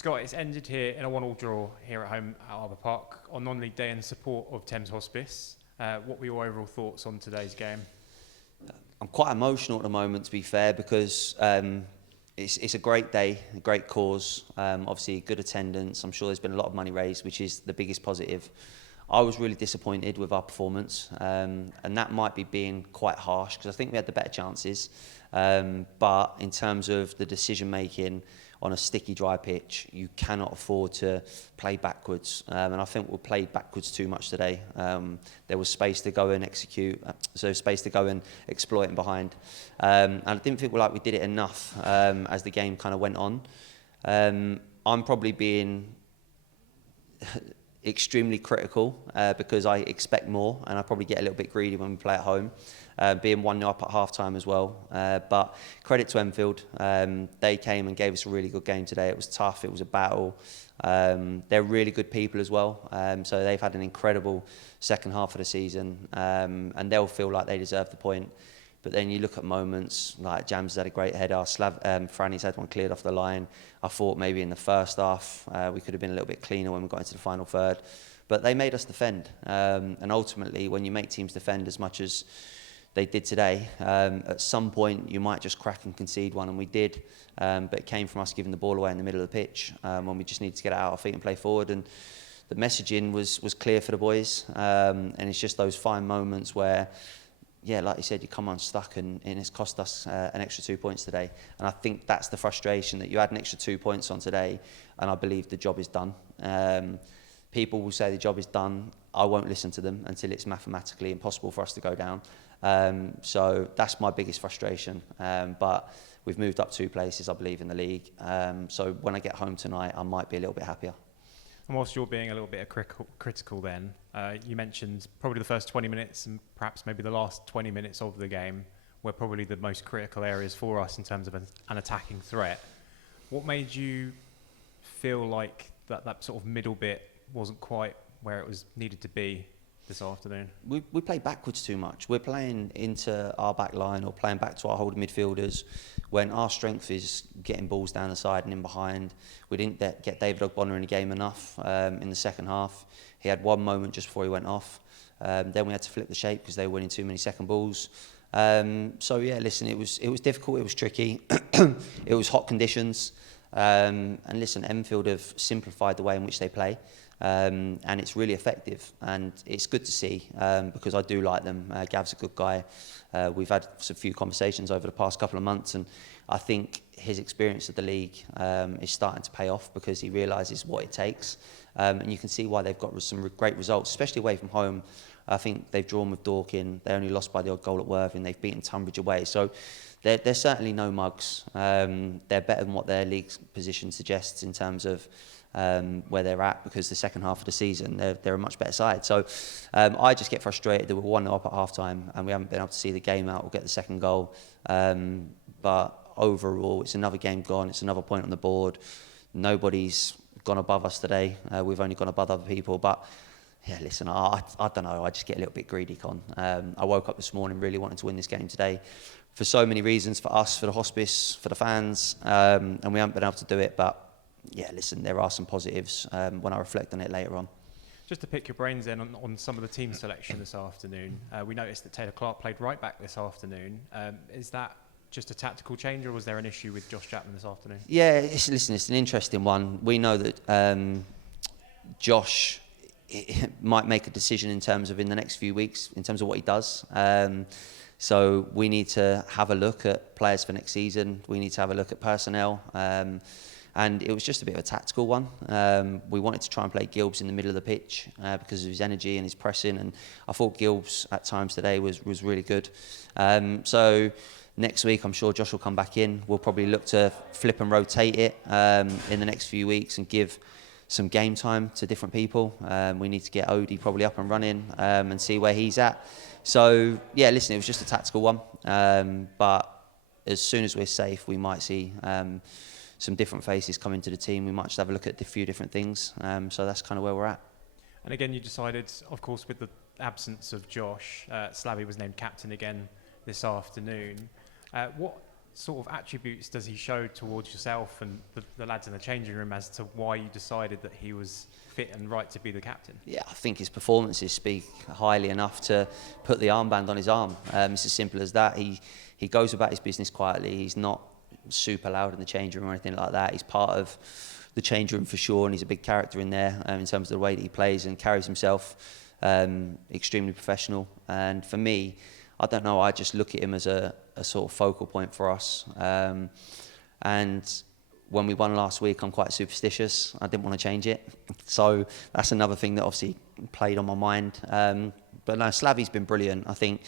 Scott, it's ended here in a 1-1 draw here at home at Arbor Park on non-league day in support of Thames Hospice. What were your overall thoughts on today's game? I'm quite emotional at the moment, to be fair, because it's a great day, a great cause, obviously good attendance. I'm sure there's been a lot of money raised, which is the biggest positive. I was really disappointed with our performance, and that might be being quite harsh because I think we had the better chances. But in terms of the decision making on a sticky, dry pitch, you cannot afford to play backwards. And I think we played backwards too much today. There was space to go and execute, so space to go and exploit in behind. And I didn't feel like we did it enough as the game kind of went on. I'm probably being extremely critical because I expect more and I probably get a little bit greedy when we play at home, being 1-0 up at half-time as well. But credit to Enfield. They came and gave us a really good game today. It was tough, it was a battle. They're really good people as well. So they've had an incredible second half of the season, and they'll feel like they deserve the point. But then you look at moments like Jams had a great header, Franny's had one cleared off the line. I thought maybe in the first half we could have been a little bit cleaner when we got into the final third. But they made us defend. And ultimately, when you make teams defend as much as they did today, at some point you might just crack and concede one, and we did. But it came from us giving the ball away in the middle of the pitch when we just needed to get it out of our feet and play forward. And the messaging was clear for the boys. And it's just those fine moments where, yeah, like you said, you come unstuck and it's cost us an extra 2 points today. And I think that's the frustration, that you had an extra 2 points on today, and I believe the job is done. People will say the job is done. I won't listen to them until it's mathematically impossible for us to go down. So that's my biggest frustration. But we've moved up 2 places, I believe, in the league. So when I get home tonight, I might be a little bit happier. And whilst you're being a little bit critical then, you mentioned probably the first 20 minutes and perhaps maybe the last 20 minutes of the game were probably the most critical areas for us in terms of an attacking threat. What made you feel like that sort of middle bit wasn't quite where it was needed to be this afternoon? We play backwards too much. We're playing into our back line or playing back to our holding midfielders when our strength is getting balls down the side and in behind. We didn't get David Ogbonna in the game enough in the second half. He had one moment just before he went off. Then we had to flip the shape because they were winning too many second balls. So yeah, listen, it was difficult, it was tricky. It was hot conditions. And listen, Enfield have simplified the way in which they play. And it's really effective, and it's good to see because I do like them. Gav's a good guy. We've had a few conversations over the past couple of months, and I think his experience of the league is starting to pay off because he realises what it takes. And you can see why they've got some great results, especially away from home. I think they've drawn with Dorking. They only lost by the odd goal at Worthing. They've beaten Tunbridge away. So they're certainly no mugs. They're better than what their league position suggests in terms of where they're at, because the second half of the season they're a much better side. So I just get frustrated that we're 1-0 up at half time and we haven't been able to see the game out or get the second goal. But overall, it's another game gone, it's another point on the board. Nobody's gone above us today. We've only gone above other people. But yeah, listen, I don't know, I just get a little bit greedy, Con. I woke up this morning really wanting to win this game today for so many reasons, for us, for the hospice, for the fans, and we haven't been able to do it. But yeah, listen, there are some positives when I reflect on it later on. Just to pick your brains then on some of the team selection this afternoon, we noticed that Taylor Clark played right back this afternoon. Is that just a tactical change, or was there an issue with Josh Chapman this afternoon? Yeah, it's an interesting one. We know that Josh might make a decision in terms of in the next few weeks, in terms of what he does. So we need to have a look at players for next season. We need to have a look at personnel. And it was just a bit of a tactical one. We wanted to try and play Gilbs in the middle of the pitch because of his energy and his pressing. And I thought Gilbs at times today was really good. So next week, I'm sure Josh will come back in. We'll probably look to flip and rotate it in the next few weeks and give some game time to different people. We need to get Odie probably up and running and see where he's at. So, yeah, listen, it was just a tactical one. But as soon as we're safe, we might see some different faces come into the team. We might just have a look at a few different things. So that's kind of where we're at. And again, you decided, of course, with the absence of Josh, Slavy was named captain again this afternoon. What sort of attributes does he show towards yourself and the lads in the changing room as to why you decided that he was fit and right to be the captain? Yeah, I think his performances speak highly enough to put the armband on his arm. It's as simple as that. He goes about his business quietly. He's not super loud in the changing room or anything like that. He's part of the change room for sure, and he's a big character in there in terms of the way that he plays and carries himself. Extremely professional. And for me, I don't know, I just look at him as a sort of focal point for us. And when we won last week, I'm quite superstitious. I didn't want to change it. So that's another thing that obviously played on my mind. But no, Slavy's been brilliant. I think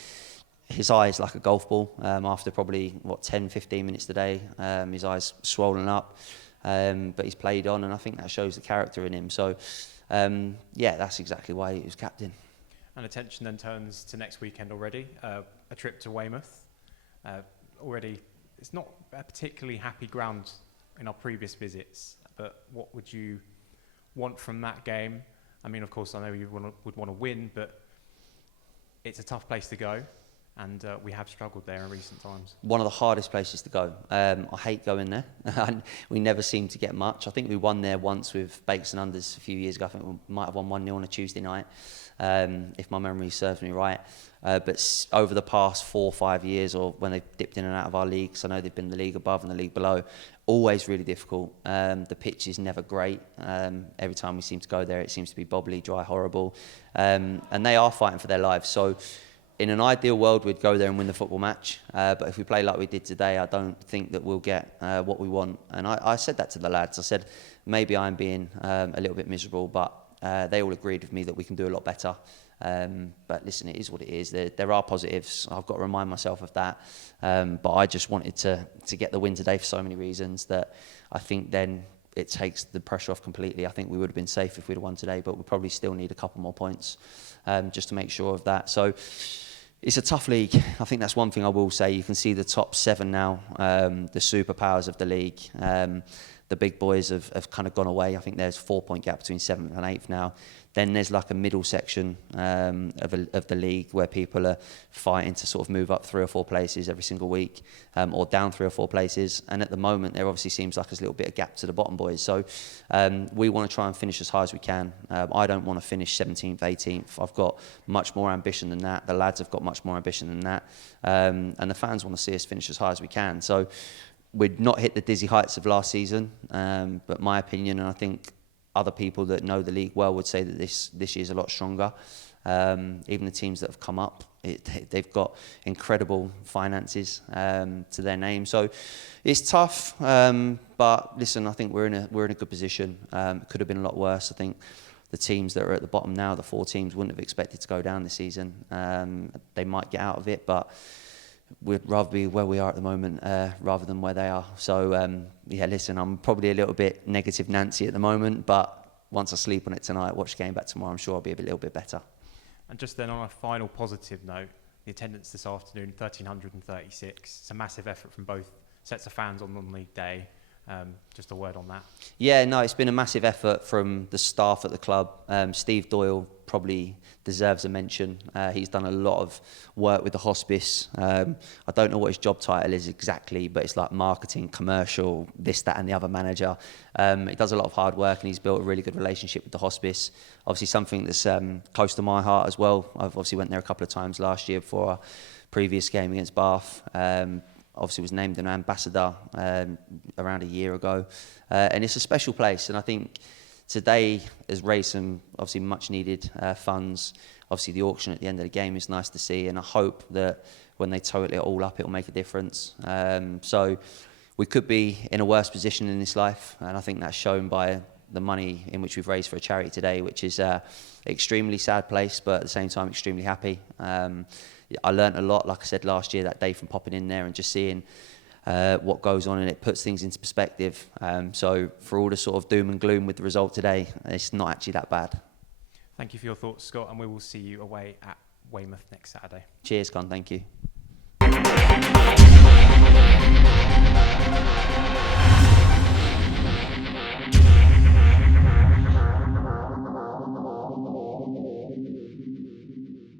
his eye is like a golf ball. After probably, 10, 15 minutes today, his eye's swollen up. But he's played on, and I think that shows the character in him. So, yeah, that's exactly why he was captain. And attention then turns to next weekend already, a trip to Weymouth. Already, it's not a particularly happy ground in our previous visits, but what would you want from that game? I mean, of course, I know you would want to win, but it's a tough place to go, and we have struggled there in recent times. One of the hardest places to go. I hate going there. We never seem to get much. I think we won there once with Bakes and Unders a few years ago. I think we might have won 1-0 on a Tuesday night, if my memory serves me right. But over the past 4 or 5 years, or when they've dipped in and out of our leagues, I know they've been the league above and the league below, always really difficult. The pitch is never great. Every time we seem to go there, it seems to be bobbly, dry, horrible. And they are fighting for their lives. So in an ideal world, we'd go there and win the football match. But if we play like we did today, I don't think that we'll get what we want. And I said that to the lads. I said, maybe I'm being a little bit miserable, but they all agreed with me that we can do a lot better. But listen, it is what it is. There are positives. I've got to remind myself of that. But I just wanted to get the win today for so many reasons that I think then it takes the pressure off completely. I think we would have been safe if we'd have won today, but we probably still need a couple more points just to make sure of that. So it's a tough league. I think that's one thing I will say. You can see the top 7 now, the superpowers of the league. The big boys have kind of gone away. I think there's 4-point gap between 7th and 8th now. Then there's like a middle section of the league where people are fighting to sort of move up 3 or 4 places every single week, or down 3 or 4 places. And at the moment, there obviously seems like there's a little bit of gap to the bottom boys. So we want to try and finish as high as we can. I don't want to finish 17th, 18th. I've got much more ambition than that. The lads have got much more ambition than that. And the fans want to see us finish as high as we can. So we'd not hit the dizzy heights of last season, but my opinion, and I think other people that know the league well would say that this year's a lot stronger. Even the teams that have come up, they've got incredible finances to their name. So it's tough, but listen, I think we're in a good position. It could have been a lot worse. I think the teams that are at the bottom now, the 4 teams, wouldn't have expected to go down this season. They might get out of it, but we'd rather be where we are at the moment rather than where they are. So, yeah, listen, I'm probably a little bit negative Nancy at the moment, but once I sleep on it tonight, watch the game back tomorrow, I'm sure I'll be a little bit better. And just then on a final positive note, the attendance this afternoon, 1,336. It's a massive effort from both sets of fans on non-league day. Just a word on that. Yeah, no, it's been a massive effort from the staff at the club. Steve Doyle probably deserves a mention. He's done a lot of work with the hospice. I don't know what his job title is exactly, but it's like marketing, commercial, this, that and the other manager. He does a lot of hard work and he's built a really good relationship with the hospice. Obviously something that's close to my heart as well. I've obviously went there a couple of times last year for our previous game against Bath. Obviously was named an ambassador around a year ago. And it's a special place. And I think today has raised some obviously much needed funds. Obviously the auction at the end of the game is nice to see. And I hope that when they total it all up, it'll make a difference. So we could be in a worse position in this life. And I think that's shown by the money in which we've raised for a charity today, which is an extremely sad place, but at the same time, extremely happy. I learnt a lot, like I said last year, that day from popping in there and just seeing what goes on, and it puts things into perspective. So for all the sort of doom and gloom with the result today, it's not actually that bad. Thank you for your thoughts, Scott, and we will see you away at Weymouth next Saturday. Cheers, Con. Thank you.